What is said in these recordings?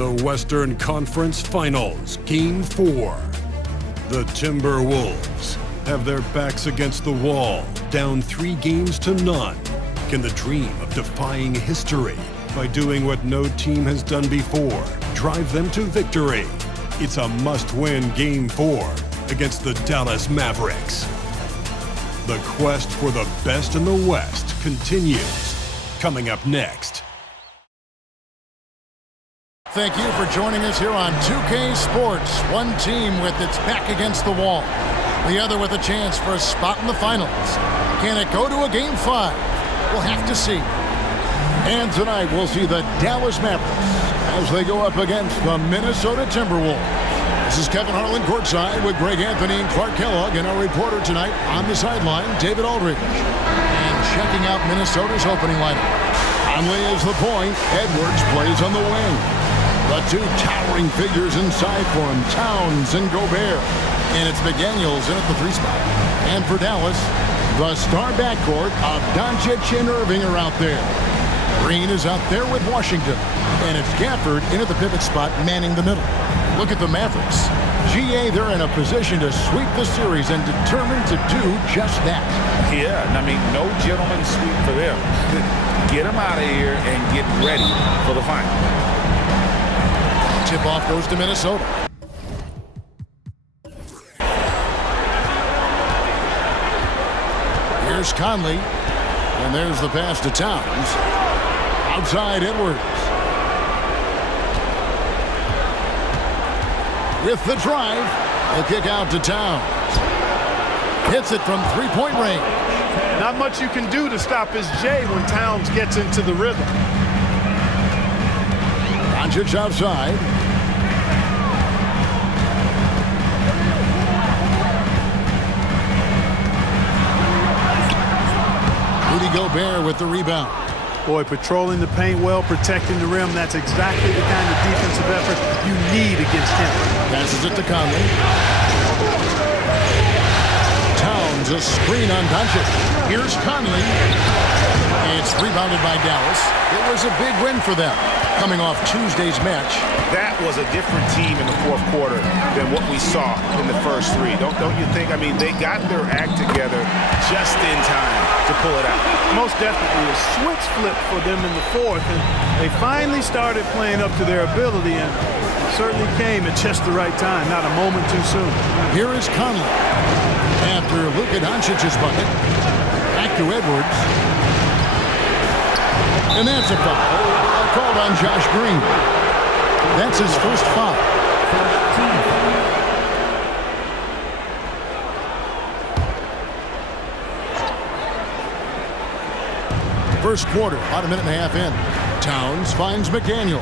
The Western Conference Finals, Game 4. The Timberwolves have their backs against the wall, down 3-0. Can the dream of defying history by doing what no team has done before drive them to victory? It's a must-win Game 4 against the Dallas Mavericks. The quest for the best in the West continues. Coming up next. Thank you for joining us here on 2K Sports. One team with its back against the wall, the other with a chance for a spot in the finals. Can it go to a Game 5? We'll have to see. And tonight we'll see the Dallas Mavericks as they go up against the Minnesota Timberwolves. This is Kevin Harlan courtside with Greg Anthony and Clark Kellogg, and our reporter tonight on the sideline, David Aldridge. And checking out Minnesota's opening lineup. Conley is the point. Edwards plays on the wing. The two towering figures inside for him, Towns and Gobert. And it's McDaniels in at the 3 spot. And for Dallas, the star backcourt of Doncic and Irving are out there. Green is out there with Washington. And it's Gafford in at the pivot spot, manning the middle. Look at the Mavericks. GA, they're in a position to sweep the series and determined to do just that. Yeah, I mean, no gentleman's sweep for them. Get them out of here and get ready for the final. Tip-off goes to Minnesota. Here's Conley. And there's the pass to Towns. Outside Edwards. With the drive, the kick out to Towns. Hits it from 3-point range. Not much you can do to stop his J when Towns gets into the rhythm. Doncic outside. Rudy Gobert with the rebound. Boy, patrolling the paint well, protecting the rim. That's exactly the kind of defensive effort you need against him. Passes it to Conley. Towns, a screen on Doncic. Here's Conley. It's rebounded by Dallas. It was a big win for them, coming off Tuesday's match. That was a different team in the fourth quarter than what we saw in the first 3. Don't you think? I mean, they got their act together just in time to pull it out. Most definitely a switch flip for them in the fourth, and they finally started playing up to their ability, and certainly came at just the right time, not a moment too soon. Here is Conley. After Luka Doncic's bucket, back to Edwards. And that's a foul called on Josh Green. That's his first foul. First quarter, about a minute and a half in. Towns finds McDaniels.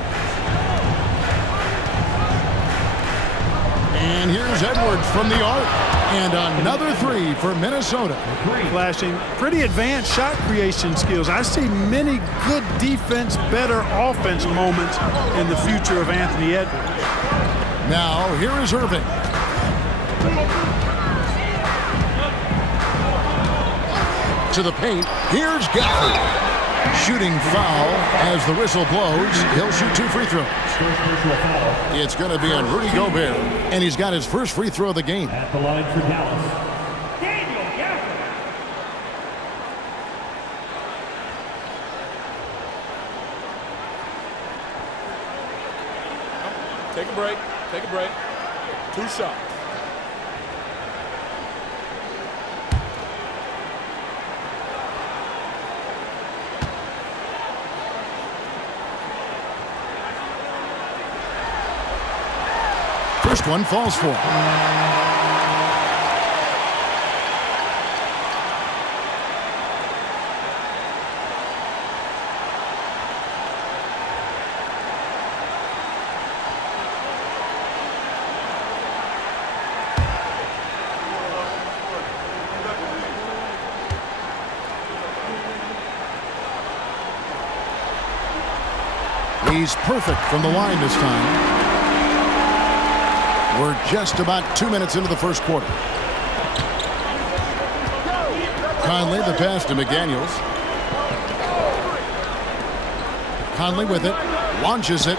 And here's Edwards from the arc. And another 3 for Minnesota. Flashing pretty advanced shot creation skills. I see many good defense, better offense moments in the future of Anthony Edwards. Now, here is Irving. To the paint. Here's Gafford. Shooting foul as the whistle blows. He'll shoot 2 free throws. It's going to be on Rudy Gobert, and he's got his first free throw of the game. At the line for Dallas, Take a break. Take a break. 2 shots. First one falls for him. He's perfect from the line this time. We're just about 2 minutes into the first quarter. Conley, the pass to McDaniels. Conley with it, launches it.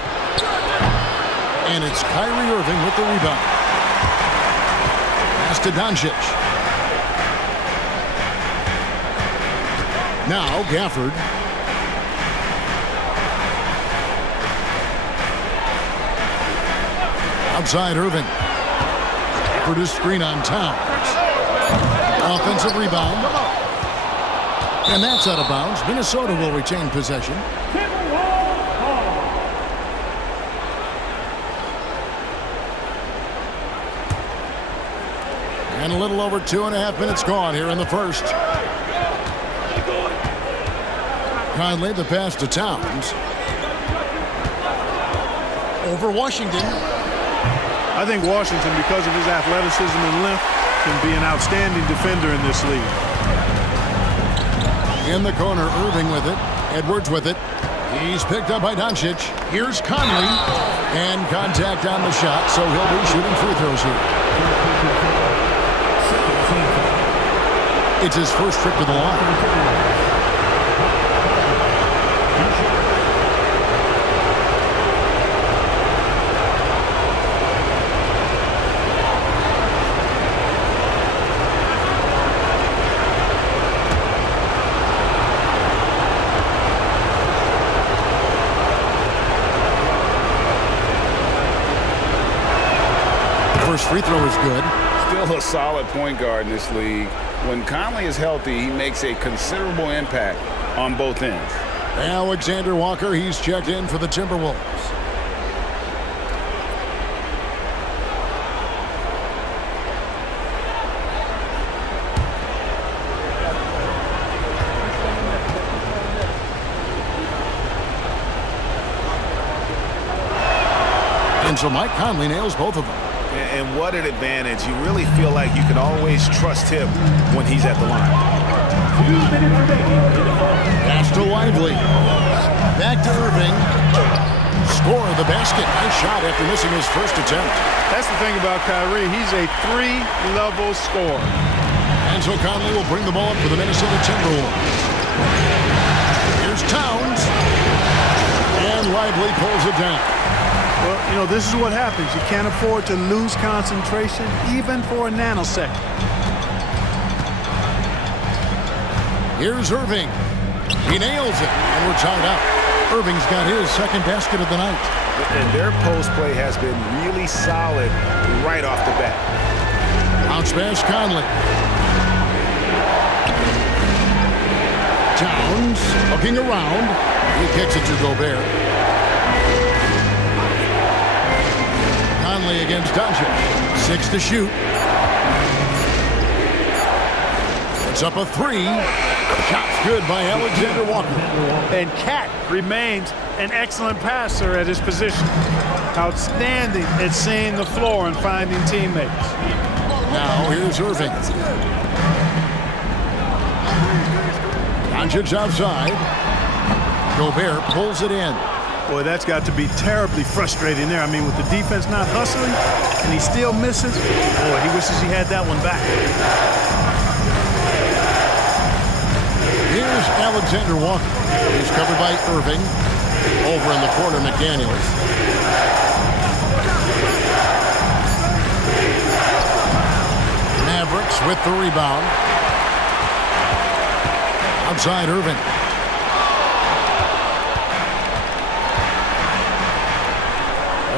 And it's Kyrie Irving with the rebound. Pass to Doncic. Now Gafford. Outside Irving. For his screen on Towns. Offensive rebound. And that's out of bounds. Minnesota will retain possession. And a little over 2.5 minutes gone here in the first. Conley, the pass to Towns. Over Washington. I think Washington, because of his athleticism and length, can be an outstanding defender in this league. In the corner, Irving with it. Edwards with it. He's picked up by Doncic. Here's Conley. And contact on the shot, so he'll be shooting free throws here. It's his first trip to the line. First free throw is good. Still a solid point guard in this league. When Conley is healthy, he makes a considerable impact on both ends. Alexander Walker, he's checked in for the Timberwolves. And so Mike Conley nails both of them. And what an advantage. You really feel like you can always trust him when he's at the line. Pass to Lively. Back to Irving. Score the basket. Nice shot after missing his first attempt. That's the thing about Kyrie. He's a three-level scorer. And so Conley will bring the ball up for the Minnesota Timberwolves. Here's Towns. And Lively pulls it down. Well, you know, this is what happens. You can't afford to lose concentration, even for a nanosecond. Here's Irving. He nails it, and we're tied up. Irving's got his second basket of the night. And their post play has been really solid right off the bat. Bounce pass, Conley. Towns looking around. He kicks it to Gobert. Conley against Doncic. 6 to shoot. It's up a 3. Shot's good by Alexander Walker. And Cat remains an excellent passer at his position. Outstanding at seeing the floor and finding teammates. Now here's Irving. Doncic outside. Gobert pulls it in. Boy, that's got to be terribly frustrating there. I mean, with the defense not hustling and he still misses, boy, he wishes he had that one back. Here's Alexander Walker. He's covered by Irving. Over in the corner, McDaniels. Mavericks with the rebound. Outside Irving.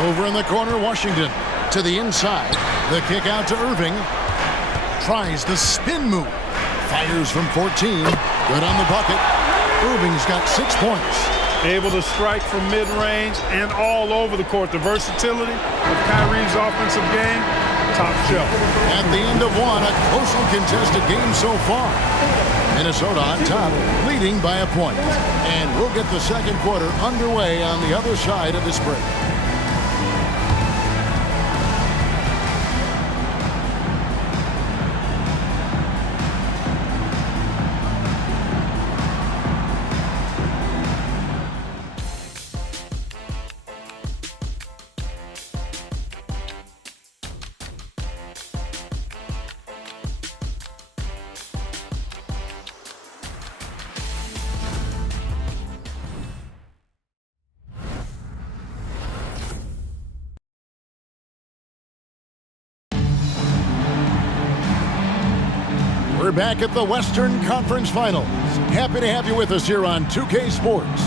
Over in the corner, Washington to the inside. The kick out to Irving. Tries the spin move. Fires from 14. Good on the bucket. Irving's got 6 points. Able to strike from mid-range and all over the court. The versatility of Kyrie's offensive game, top shelf. At the end of one, a closely contested game so far. Minnesota on top, leading by a point. And we'll get the second quarter underway on the other side of this break. We're back at the Western Conference Finals. Happy to have you with us here on 2K Sports.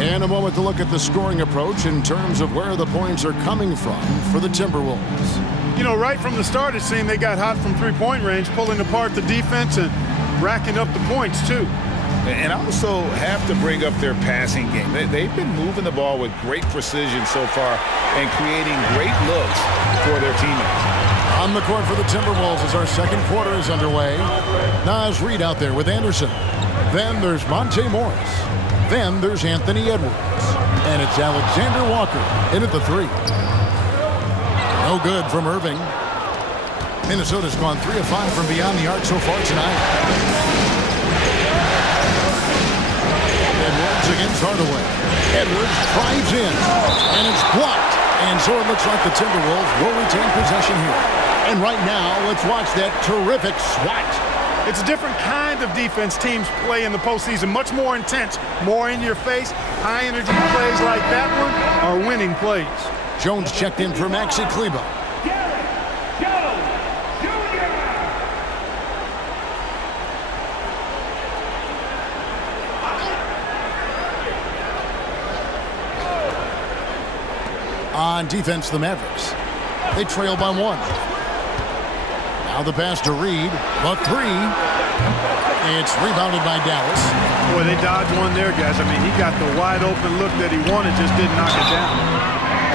In a moment to look at the scoring approach in terms of where the points are coming from for the Timberwolves. You know, right from the start, it seemed they got hot from three-point range, pulling apart the defense and racking up the points, too. And I also have to bring up their passing game. They've been moving the ball with great precision so far and creating great looks for their teammates. On the court for the Timberwolves as our second quarter is underway. Naz Reid out there with Anderson. Then there's Monte Morris. Then there's Anthony Edwards. And it's Alexander Walker in at the three. No good from Irving. Minnesota's gone 3 of 5 from beyond the arc so far tonight. Edwards against Hardaway. Edwards drives in. And it's blocked. And so it looks like the Timberwolves will retain possession here. And right now, let's watch that terrific swat. It's a different kind of defense teams play in the postseason. Much more intense, more in your face. High-energy plays like that one are winning plays. Jones checked in for Maxi Kleber. On defense, the Mavericks. They trail by 1. Now the pass to Reid. The three. It's rebounded by Dallas. Boy, they dodged one there, guys. I mean, he got the wide open look that he wanted, just didn't knock it down.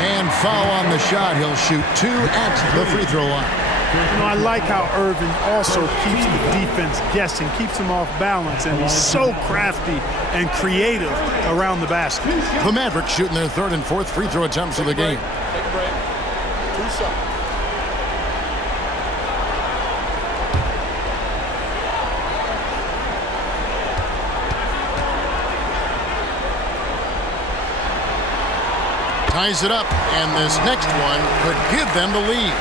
And foul on the shot. He'll shoot 2 at the free throw line. You know, I like how Irving also keeps the defense guessing, keeps them off balance, and he's so crafty and creative around the basket. The Mavericks shooting their 3rd and 4th free throw attempts of the game. Take a break. 2 shots. Ties it up, and this next one could give them the lead.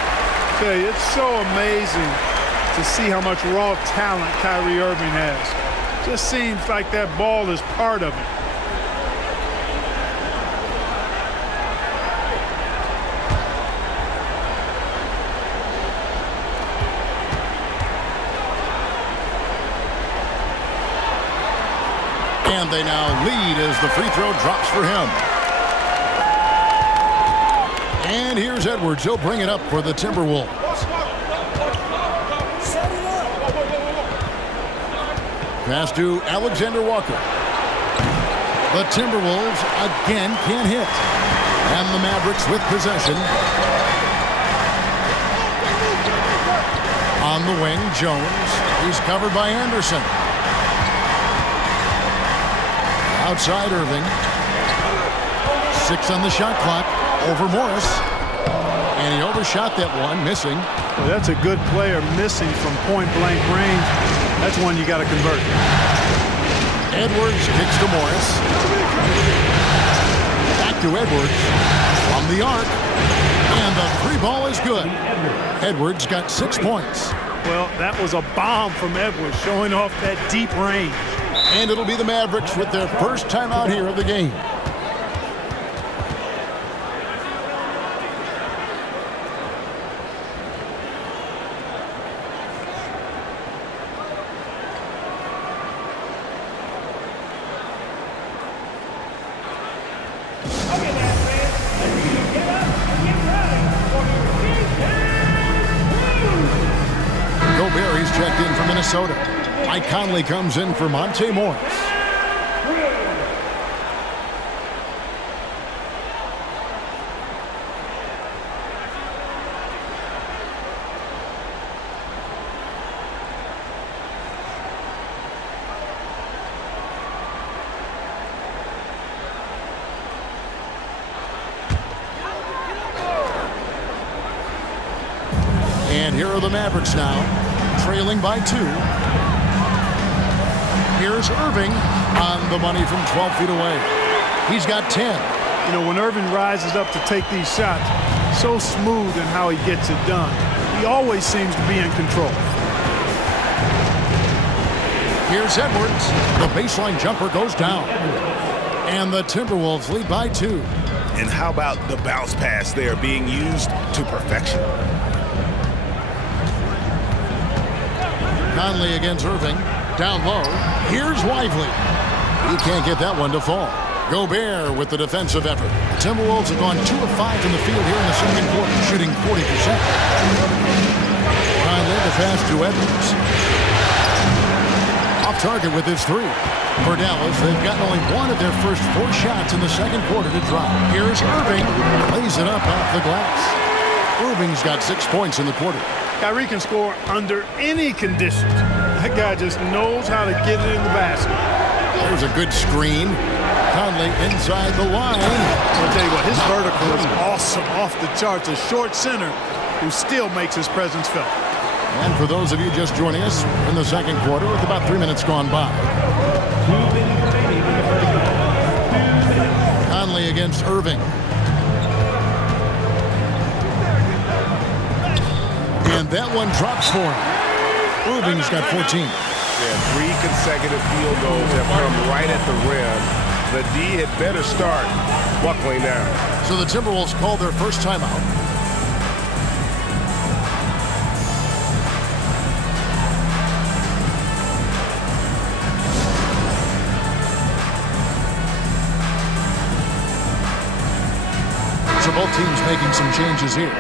Okay, it's so amazing to see how much raw talent Kyrie Irving has. Just seems like that ball is part of it. And they now lead as the free throw drops for him. And here's Edwards. He'll bring it up for the Timberwolves. Pass to Alexander Walker. The Timberwolves again can't hit. And the Mavericks with possession. On the wing, Jones. He's covered by Anderson. Outside Irving. 6 on the shot clock. Over Morris. And he overshot that one, missing. Well, that's a good player missing from point-blank range. That's one you got to convert. Edwards kicks to Morris. Back to Edwards. From the arc. And the free ball is good. Edwards got 6 points. Well, that was a bomb from Edwards, showing off that deep range. And it'll be the Mavericks with their first time out here of the game. He's checked in for Minnesota. Mike Conley comes in for Monte Morris. And here are the Mavericks now. Trailing by 2. Here's Irving on the money from 12 feet away. He's got 10. You know, when Irving rises up to take these shots, so smooth in how he gets it done. He always seems to be in control. Here's Edwards. The baseline jumper goes down. And the Timberwolves lead by 2. And how about the bounce pass there being used to perfection? Conley against Irving. Down low. Here's Lively. He can't get that one to fall. Gobert with the defensive effort. The Timberwolves have gone 2 of 5 from the field here in the second quarter, shooting 40%. Conley the pass to Edwards. Off target with his 3. For Dallas, they've gotten only 1 of their first 4 shots in the second quarter to drop. Here's Irving. Lays it up off the glass. Irving's got 6 points in the quarter. Kyrie can score under any conditions. That guy just knows how to get it in the basket. There's a good screen. Conley inside the line. I'll tell you what, his vertical is awesome, off the charts. A short center who still makes his presence felt. And for those of you just joining us in the second quarter with about 3 minutes gone by. Conley against Irving. And that one drops for him. Irving's got 14. Yeah, 3 consecutive field goals have come right at the rim. The D had better start buckling down. So the Timberwolves call their first timeout. So both teams making some changes here.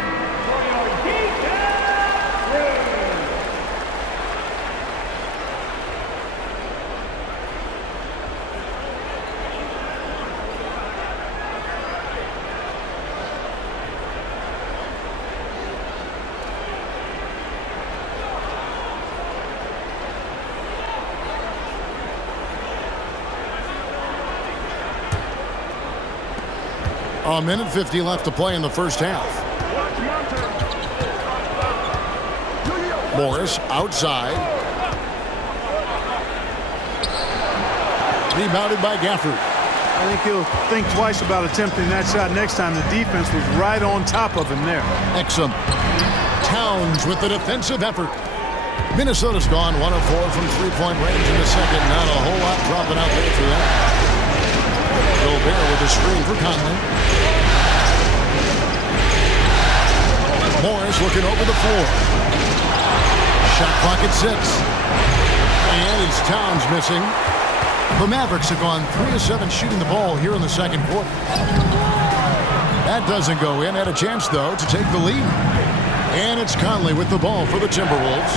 A minute 50 left to play in the first half. Morris outside. Rebounded by Gafford. I think he'll think twice about attempting that shot next time. The defense was right on top of him there. Exum. Towns with the defensive effort. Minnesota's gone 1 of 4 from three-point range in the second. Not a whole lot dropping out there for that. Gobert with the screen for Conley. Morris looking over the floor. Shot clock at 6. And it's Towns missing. The Mavericks have gone 3 of 7 shooting the ball here in the second quarter. That doesn't go in. Had a chance, though, to take the lead. And it's Conley with the ball for the Timberwolves.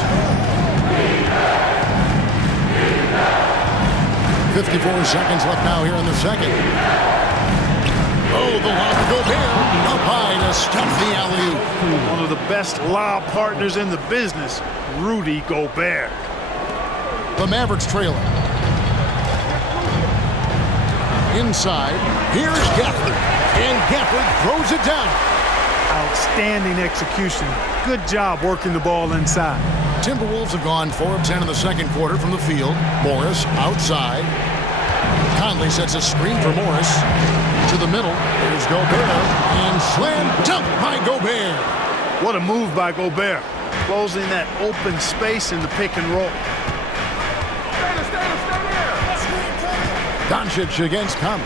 54 seconds left now here in the second. Oh, the lob to Gobert. Up high to stop the alley-oop. One of the best lob partners in the business, Rudy Gobert. The Mavericks trailing. Inside, here's Gafford. And Gafford throws it down. Outstanding execution. Good job working the ball inside. Timberwolves have gone 4 of 10 in the second quarter from the field. Morris outside. Conley sets a screen for Morris. To the middle. There's Gobert. And slam dunk by Gobert. What a move by Gobert. Closing that open space in the pick and roll. Doncic against Conley.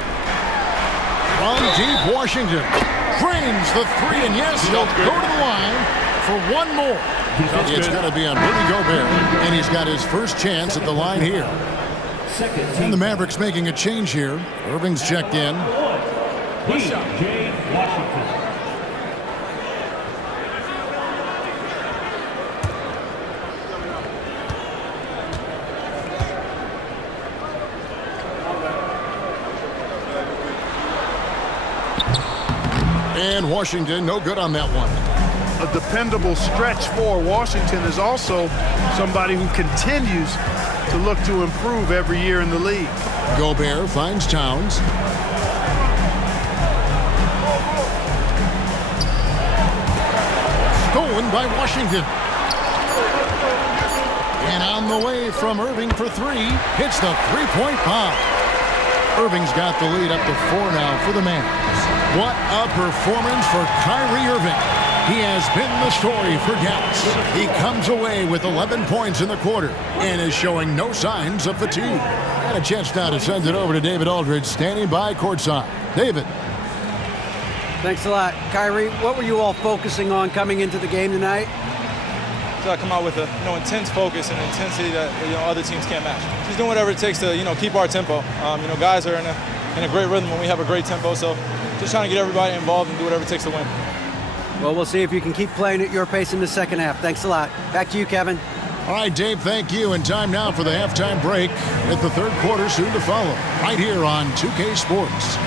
From deep Washington. Drains the 3, and yes, he'll go to the line for one more. It's going to be on Rudy Gobert, and he's got his first chance at the line here. And the Mavericks making a change here. Irving's checked in. P.J. Washington. And Washington, no good on that one. A dependable stretch for Washington is also somebody who continues to look to improve every year in the league. Gobert finds Towns. Stolen by Washington. And on the way from Irving for 3. Hits the three-point bomb. Irving's got the lead up to 4 now for the Mavs. What a performance for Kyrie Irving. He has been the story for Dallas. He comes away with 11 points in the quarter and is showing no signs of fatigue. And a chance now to send it over to David Aldridge, standing by courtside. David. Thanks a lot. Kyrie, what were you all focusing on coming into the game tonight? She's got to come out with a intense focus and intensity that other teams can't match. She's doing whatever it takes to keep our tempo. Guys are in a great rhythm when we have a great tempo. So just trying to get everybody involved and do whatever it takes to win. Well, we'll see if you can keep playing at your pace in the second half. Thanks a lot. Back to you, Kevin. All right, Dave, thank you. And time now for the halftime break with the third quarter soon to follow right here on 2K Sports.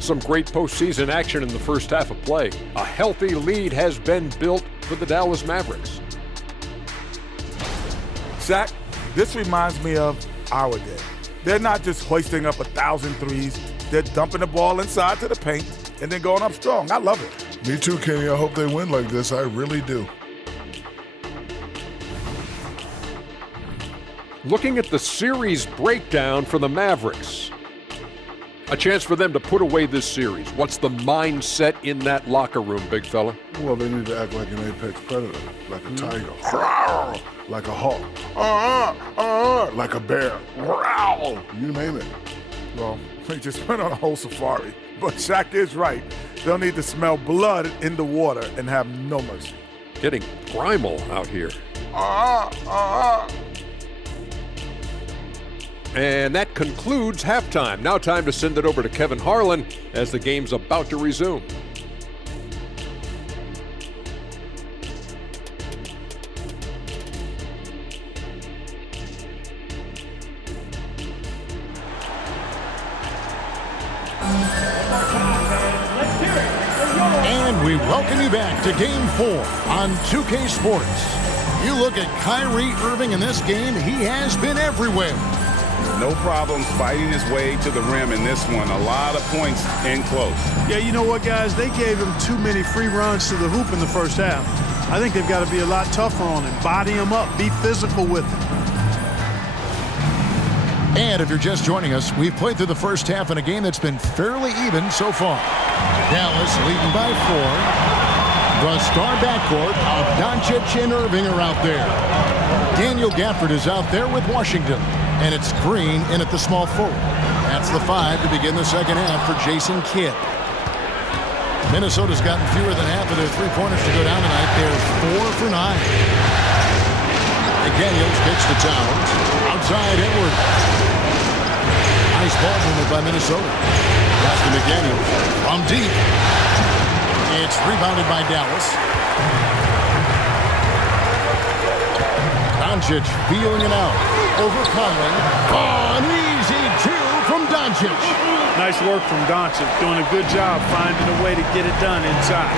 Some great postseason action in the first half of play. A healthy lead has been built for the Dallas Mavericks. Zach, this reminds me of our day. They're not just hoisting up 1,000 threes. They're dumping the ball inside to the paint and then going up strong. I love it. Me too, Kenny. I hope they win like this. I really do. Looking at the series breakdown for the Mavericks. A chance for them to put away this series. What's the mindset in that locker room, big fella? Well, they need to act like an apex predator, like a tiger, like a hawk, like a bear, you name it. Well, they just went on a whole safari. But Shaq is right. They'll need to smell blood in the water and have no mercy. Getting primal out here. And that concludes halftime. Now time to send it over to Kevin Harlan as the game's about to resume. And we welcome you back to Game 4 on 2K Sports. You look at Kyrie Irving in this game, he has been everywhere. No problems fighting his way to the rim in this one. A lot of points in close. Yeah, you know what, guys? They gave him too many free runs to the hoop in the first half. I think they've got to be a lot tougher on him. Body him up. Be physical with him. And if you're just joining us, we've played through the first half in a game that's been fairly even so far. Dallas leading by 4. The star backcourt of Doncic and Irving are out there. Daniel Gafford is out there with Washington. And it's Green in at the small forward. That's the 5 to begin the second half for Jason Kidd. Minnesota's gotten fewer than half of their three-pointers to go down tonight. They're 4 for 9. McDaniels kicks to Towns. Outside Edwards. Nice ball movement by Minnesota. Pass to McDaniels. From deep. It's rebounded by Dallas. Doncic feeling it out. Over Conley. Oh, an easy 2 from Doncic. Nice work from Doncic. Doing a good job finding a way to get it done inside.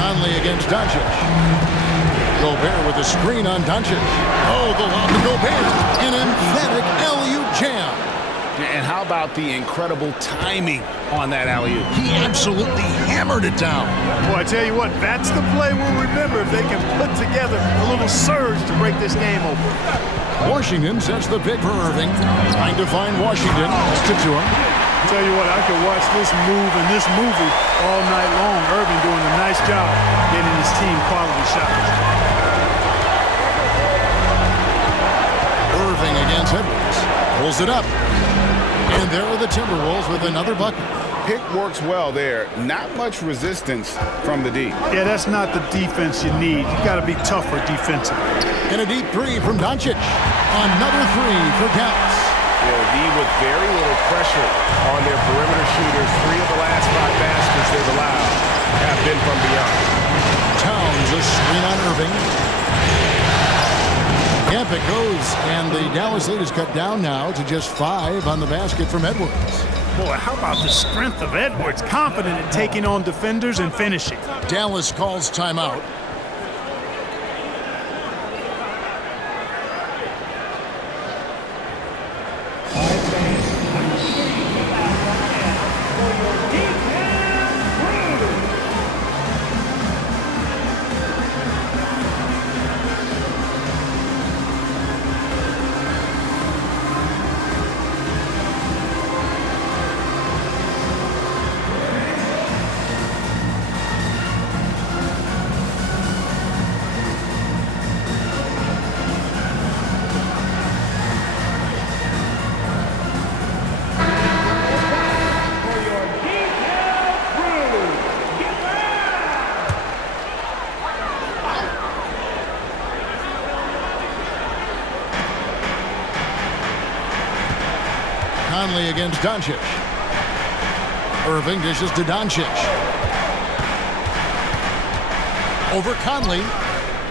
Conley against Doncic. Gobert with a screen on Doncic. Oh, the lob to Gobert. An emphatic alley-oop jam. And how about the incredible timing on that alley-oop? He absolutely hammered it down. Boy, I tell you what, that's the play we'll remember if they can put together a little surge to break this game open. Washington sets the pick for Irving. Trying to find Washington. Stick to him. I tell you what, I could watch this move and this movie all night long. Irving doing a nice job getting his team quality shots. Irving against Edwards. Pulls it up. And there are the Timberwolves with another bucket. Pick works well there. Not much resistance from the D. Yeah, that's not the defense you need. You got to be tougher defensively. And a deep 3 from Doncic. Another 3 for Dallas. Yeah, the D with very little pressure on their perimeter shooters. 3 of the last 5 baskets they've allowed have been from beyond. Towns a screen on Irving. Yep, it goes. And the Dallas lead is cut down now to just 5 on the basket from Edwards. Boy, how about the strength of Edwards? Confident in taking on defenders and finishing. Dallas calls timeout. Conley against Doncic. Irving dishes to Doncic. Over Conley.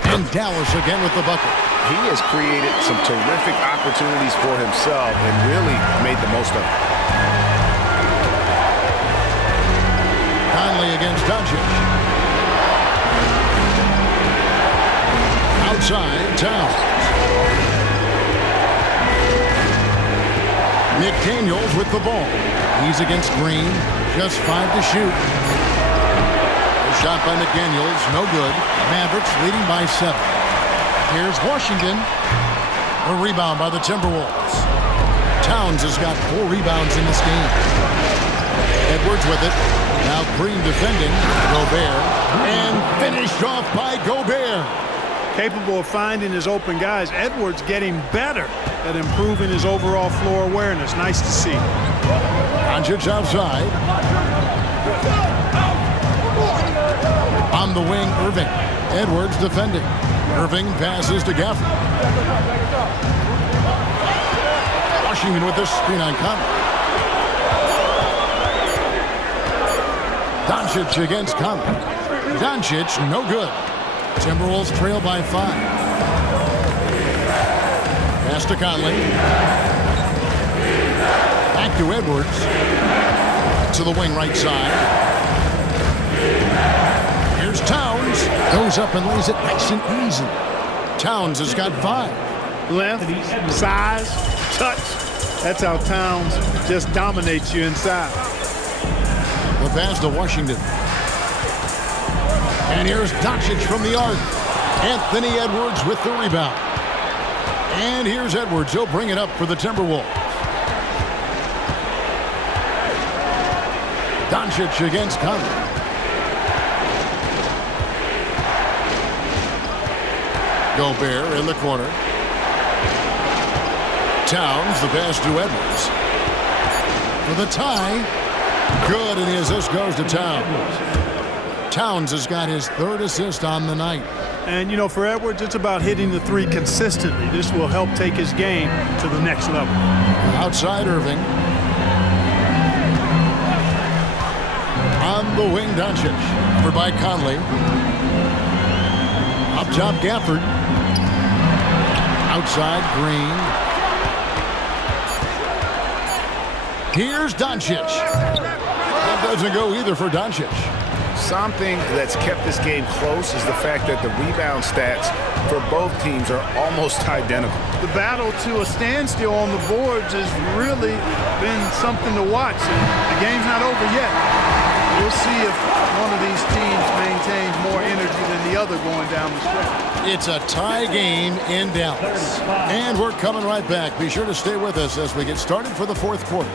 And Dallas again with the bucket. He has created some terrific opportunities for himself and really made the most of it. Conley against Doncic. Outside, Towns. McDaniels with the ball. He's against Green. Just 5 to shoot. A shot by McDaniels. No good. Mavericks leading by 7. Here's Washington. A rebound by the Timberwolves. Towns has got 4 rebounds in this game. Edwards with it. Now Green defending. Gobert. And finished off by Gobert. Capable of finding his open guys. Edwards getting better at improving his overall floor awareness. Nice to see. Doncic outside. On the wing, Irving. Edwards defending. Irving passes to Gafford. Washington with this screen on Conley. Doncic against Conley. Doncic, no good. Timberwolves trail by 5. Pass to Conley. Back to Edwards. To the wing right side. Here's Towns. Goes up and lays it nice and easy. Towns has got 5. Length, size, touch. That's how Towns just dominates you inside. The pass to Washington. And here's Doncic from the arc. Anthony Edwards with the rebound. And here's Edwards. He'll bring it up for the Timberwolves. Doncic against Conley. Gobert in the corner. Towns, the pass to Edwards. For the tie. Good, and the assist goes to Towns. Towns has got his 3rd assist on the night. And, you know, for Edwards, it's about hitting the 3 consistently. This will help take his game to the next level. Outside Irving. On the wing, Doncic. Covered by Conley. Up top, Gafford. Outside, Green. Here's Doncic. That doesn't go either for Doncic. Something that's kept this game close is the fact that the rebound stats for both teams are almost identical. The battle to a standstill on the boards has really been something to watch. The game's not over yet. We'll see if one of these teams maintains more energy than the other going down the stretch. It's a tie game in Dallas. And we're coming right back. Be sure to stay with us as we get started for the 4th quarter.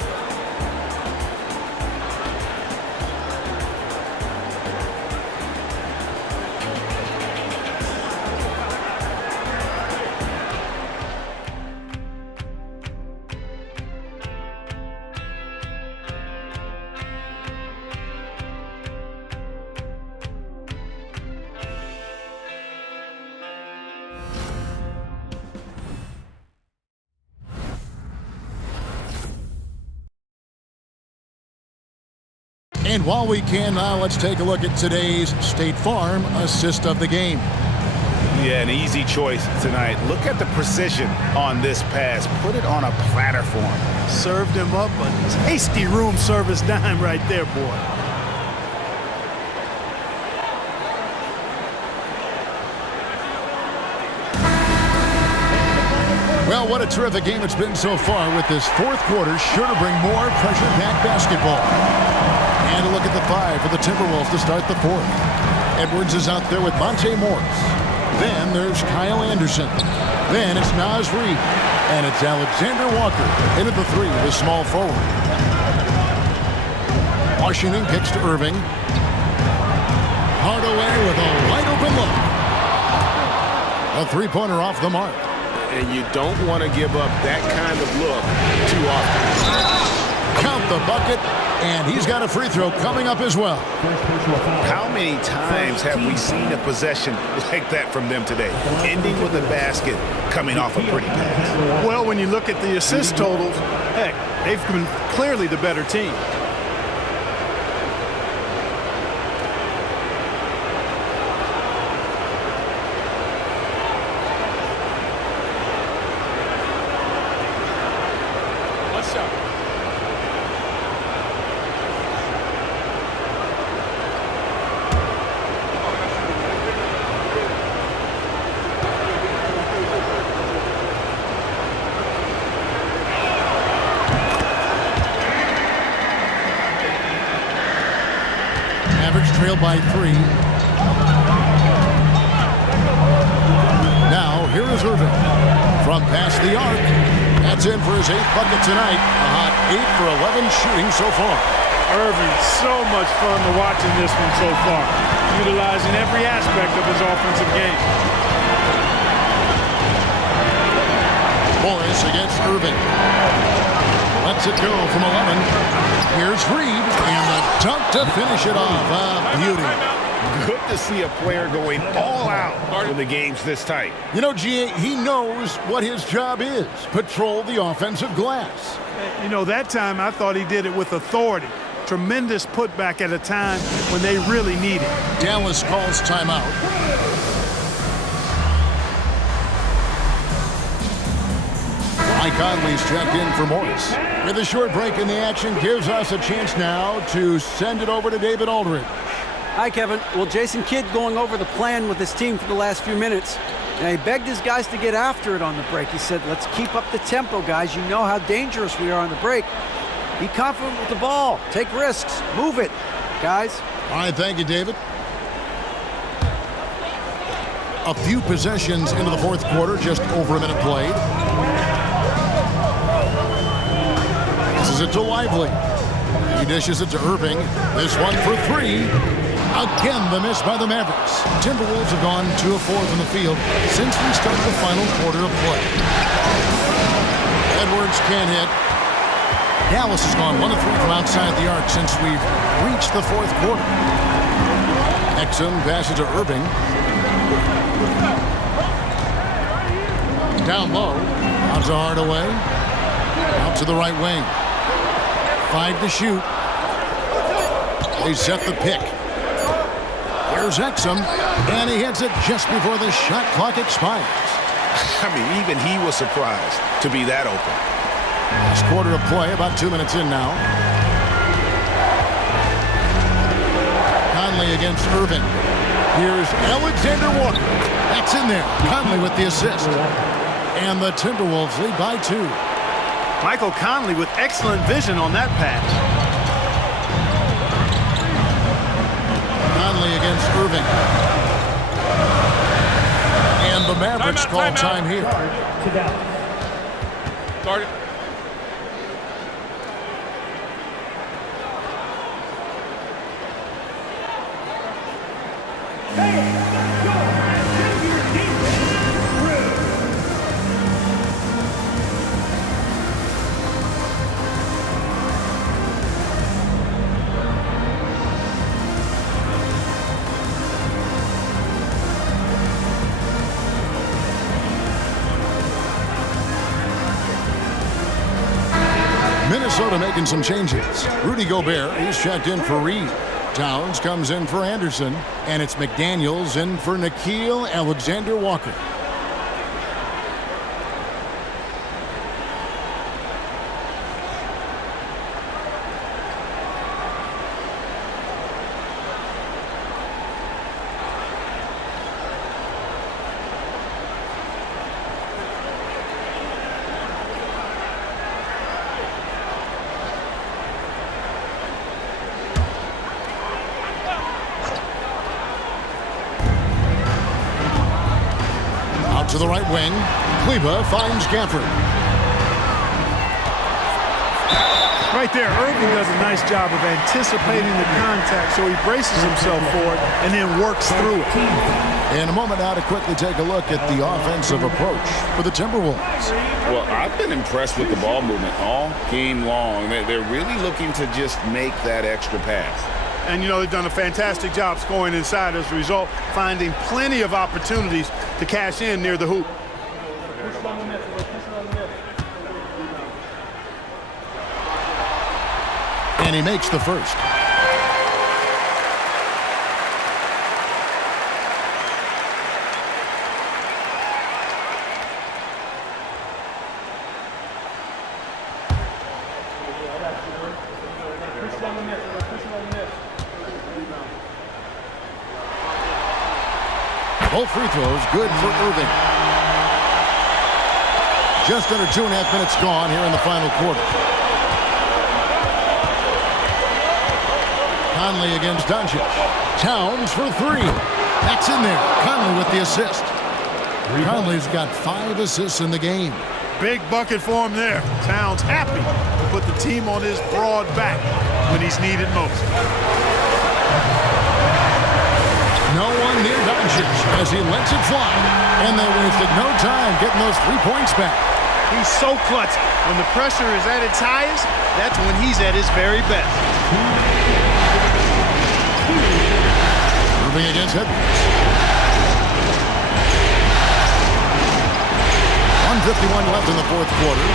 And while we can now, let's take a look at today's State Farm assist of the game. Yeah, an easy choice tonight. Look at the precision on this pass. Put it on a platter for him. Served him up a tasty room service dime right there, boy. Well, what a terrific game it's been so far, with this fourth quarter sure to bring more pressure-packed basketball. And a look at the 5 for the Timberwolves to start the fourth. Edwards is out there with Monte Morris. Then there's Kyle Anderson. Then it's Naz Reid. And it's Alexander Walker into the 3, the small forward. Washington kicks to Irving. Hardaway with a wide-open look. A three-pointer off the mark. And you don't want to give up that kind of look too often. Count the bucket, and he's got a free throw coming up as well. How many times have we seen a possession like that from them today? Ending with a basket, coming off a pretty pass. Well, when you look at the assist totals, heck, they've been clearly the better team. Trailed by 3. Now, here is Irving. From past the arc. That's in for his 8th bucket tonight. A hot 8 for 11 shooting so far. Irving, so much fun to watch in this one so far. Utilizing every aspect of his offensive game. Morris against Irving. Lets it go from 11. Here's Reid, and the dunk to finish it off. Beauty. Good to see a player going all out when the game's this tight. You know, G.A., he knows what his job is. Patrol the offensive glass. You know, that time I thought he did it with authority. Tremendous putback at a time when they really need it. Dallas calls timeout. Mike Conley's checked in for Morris. With a short break in the action, gives us a chance now to send it over to David Aldridge. Hi, Kevin. Well, Jason Kidd going over the plan with his team for the last few minutes. Now, he begged his guys to get after it on the break. He said, let's keep up the tempo, guys. You know how dangerous we are on the break. Be confident with the ball. Take risks. Move it, guys. All right, thank you, David. A few possessions into the fourth quarter, just over a minute played. Passes it to Lively. He dishes it to Irving. This one for 3. Again, the miss by the Mavericks. Timberwolves have gone 2 of 4 from the field since we started the final quarter of play. Edwards can't hit. Dallas has gone 1 of 3 from outside the arc since we've reached the fourth quarter. Exum passes to Irving. Down low. Out to Hardaway. Out to the right wing. 5 to shoot. They set the pick. Here's Exum, and he hits it just before the shot clock expires. I mean, even he was surprised to be that open. Last quarter of play, about 2 minutes in now. Conley against Irving. Here's Alexander Walker. That's in there. Conley with the assist. And the Timberwolves lead by 2. Michael Conley with excellent vision on that pass. Conley against Irving. And the Mavericks call time here. Start it. Minnesota making some changes. Rudy Gobert, he's checked in for Reid. Towns comes in for Anderson, and it's McDaniels in for Nickeil Alexander-Walker. To the right wing, Kleba finds Gafford. Right there, Irving does a nice job of anticipating the contact, so he braces himself for it and then works through it. In a moment now to quickly take a look at the offensive approach for the Timberwolves. Well, I've been impressed with the ball movement all game long. They're really looking to just make that extra pass. And, you know, they've done a fantastic job scoring inside as a result, finding plenty of opportunities to cash in near the hoop. And he makes the first. Both free throws good for Irving. Just under 2.5 minutes gone here in the final quarter. Conley against Doncic. Towns for three. That's in there. Conley with the assist. Conley's got 5 assists in the game. Big bucket for him there. Towns happy to put the team on his broad back when he's needed most. No one near Doncic as he lets it fly. And they wasted no time getting those 3 points back. He's so clutch. When the pressure is at its highest, that's when he's at his very best. Moving against Edwards. 1:51 left in the fourth quarter.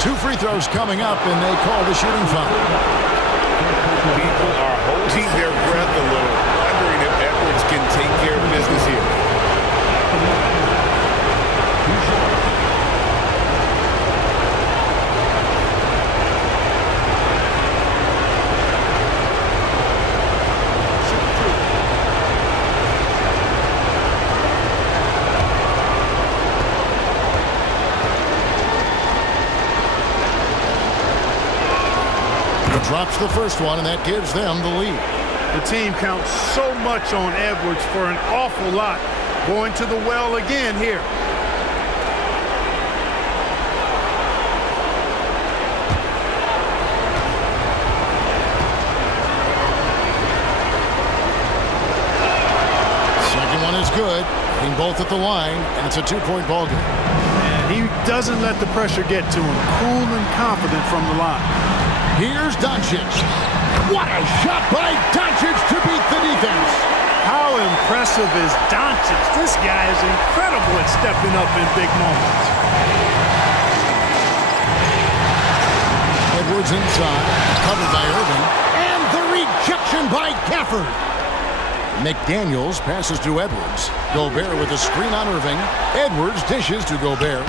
2 free throws coming up, and they call the shooting foul. People are holding their breath a little, wondering if Edwards can take care of business here. Drops the first one, and that gives them the lead. The team counts so much on Edwards for an awful lot. Going to the well again here. Second one is good. Hitting both at the line, and it's a 2-point ball game. And he doesn't let the pressure get to him. Cool and confident from the line. Here's Doncic. What a shot by Doncic to beat the defense. How impressive is Doncic? This guy is incredible at stepping up in big moments. Edwards inside, covered by Irving, and the rejection by Gafford. McDaniels passes to Edwards. Gobert with a screen on Irving. Edwards dishes to Gobert.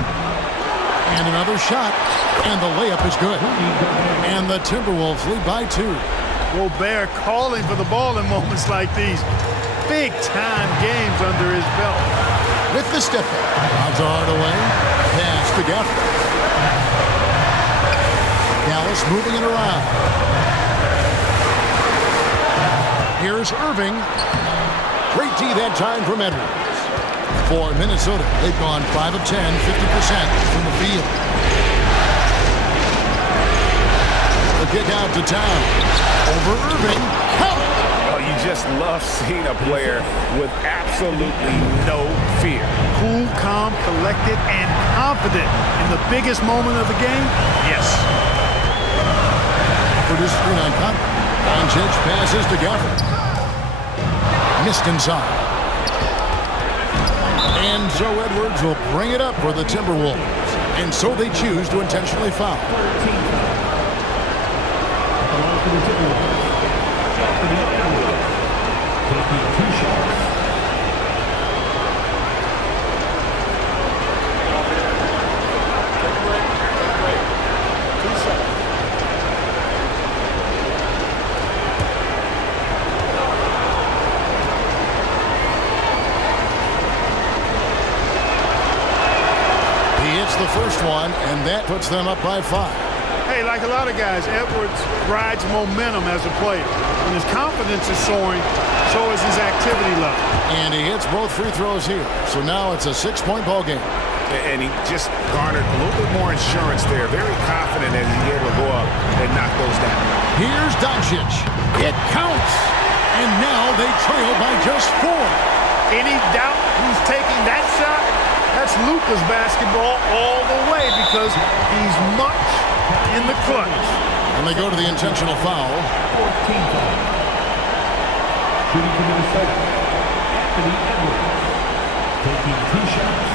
And another shot, and the layup is good. And the Timberwolves lead by 2. Gobert calling for the ball in moments like these. Big-time games under his belt. With the step back, Hazard away, pass to Gafford. Dallas moving it around. Here's Irving. Great D that time from Edwards. For Minnesota, they've gone 5 of 10, 50% from the field. The kick out to Towns. Over Irving. Count. Oh, you just love seeing a player with absolutely no fear. Cool, calm, collected, and confident in the biggest moment of the game? Yes. For this screen on Conley. Doncic passes to Gafford. Missed inside. And so Edwards will bring it up for the Timberwolves. And so they choose to intentionally foul. the line for the Timberwolves, Anthony Edwards, taking 2 shots. Take a break. Take a break. 2 shots. He hits the first one, and that puts them up by 5. Hey, like a lot of guys, Edwards rides momentum as a player. When his confidence is soaring, so is his activity level. And he hits both free throws here. So now it's a 6-point ball game. And he just garnered a little bit more insurance there. Very confident that he's able to go up and knock those down. Here's Doncic. It counts. And now they trail by just 4. Any doubt who's taking that shot? That's Luka's basketball all the way because he's much in the clutch. And they go to the intentional foul. 14 foul. Shooting for Minnesota, Anthony Edwards, taking 2 shots.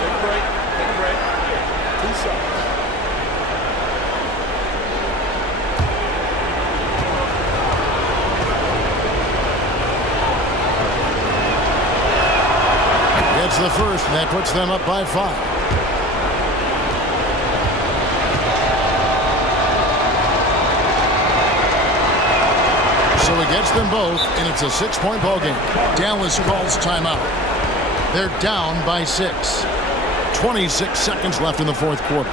Take a break. Take a break. 2 shots. It's the first, and that puts them up by 5. So he gets them both, and it's a 6-point ball game. Dallas calls timeout. They're down by 6. 26 seconds left in the fourth quarter.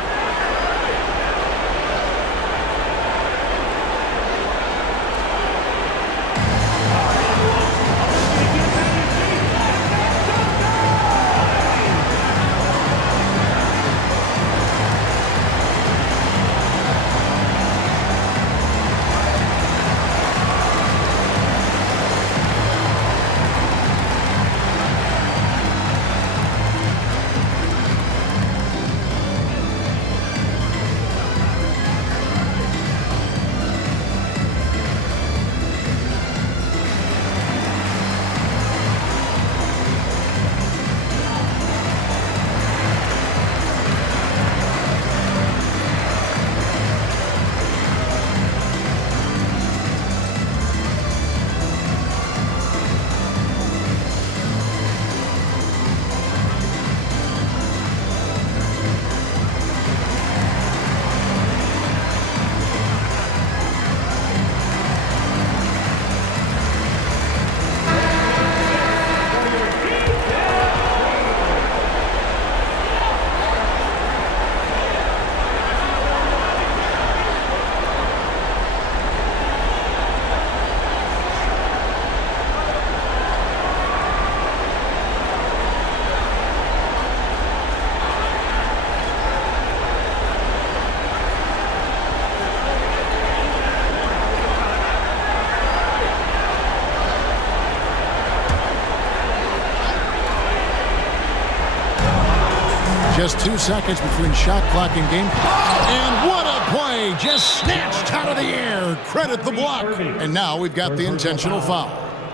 Just 2 seconds between shot clock and game. And what a play! Just snatched out of the air. Credit the block. And now we've got the intentional foul.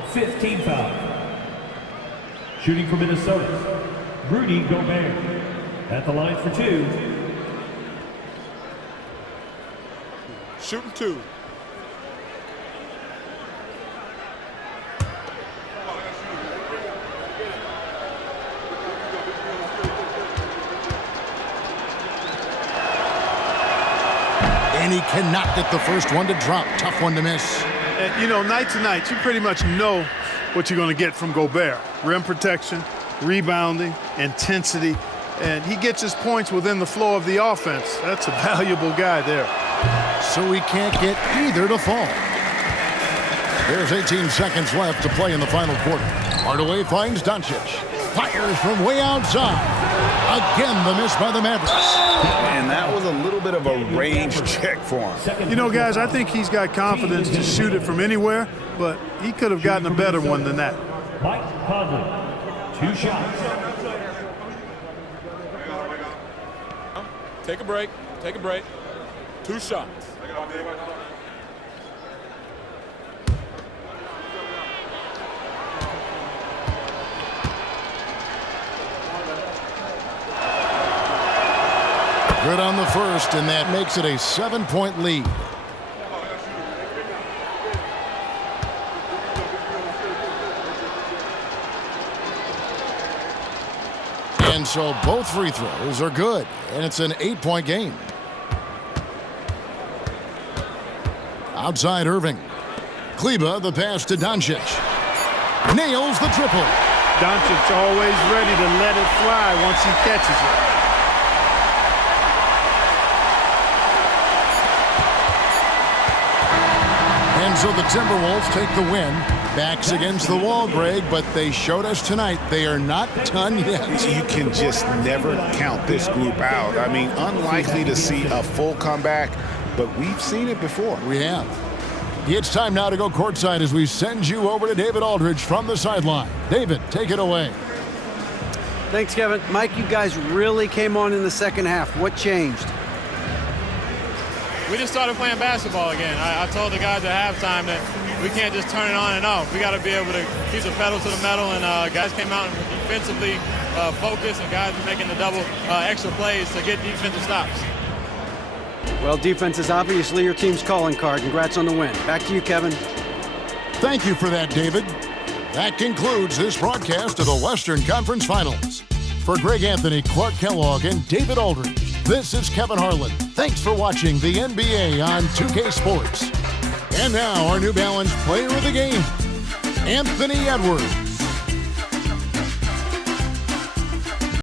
15 foul. Shooting for Minnesota, Rudy Gobert. At the line for 2. Shooting 2. And he cannot get the first one to drop. Tough one to miss. And, you know, night to night, you pretty much know what you're going to get from Gobert. Rim protection, rebounding, intensity. And he gets his points within the flow of the offense. That's a valuable guy there. So he can't get either to fall. There's 18 seconds left to play in the final quarter. Hardaway finds Doncic. Fires from way outside. Again, the miss by the Mavericks. And that was a little bit of a range check for him. You know, guys, I think he's got confidence to shoot it from anywhere, but he could have gotten a better one than that. Mike Conley, 2 shots. Take a break. Take a break. 2 shots. Good on the first, and that makes it a 7-point lead. And so both free throws are good, and it's an 8-point game. Outside Irving. Kleba, the pass to Doncic. Nails the triple. Doncic always ready to let it fly once he catches it. And so the Timberwolves take the win. Backs against the wall, Greg, but they showed us tonight they are not done yet. You can just never count this group out. I mean, unlikely to see a full comeback, but we've seen it before. We have. It's time now to go courtside as we send you over to David Aldridge from the sideline. David, take it away. Thanks, Kevin. Mike, you guys really came on in the second half. What changed? We just started playing basketball again. I told the guys at halftime that we can't just turn it on and off. We got to be able to keep the pedal to the metal, and guys came out and defensively focused, and guys were making the double extra plays to get defensive stops. Well, defense is obviously your team's calling card. Congrats on the win. Back to you, Kevin. Thank you for that, David. That concludes this broadcast of the Western Conference Finals. For Greg Anthony, Clark Kellogg, and David Aldridge, this is Kevin Harlan. Thanks for watching the NBA on 2K Sports. And now our New Balance player of the game, Anthony Edwards.